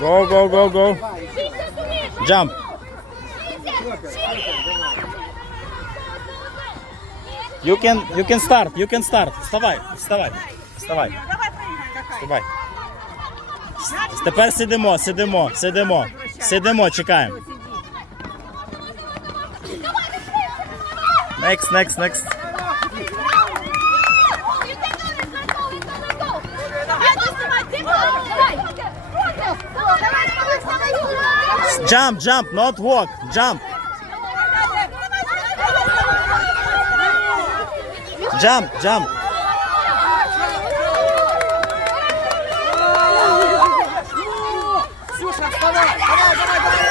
Go, go, go, go. Jump. You can, you can start, you can start. Вставай, вставай, вставай, вставай. Тепер сидимо, сидимо, сидимо, сидимо, чекаємо. Next, next, next. Jump, jump, not walk, jump, jump, jump. Ксюша, вставай! Давай,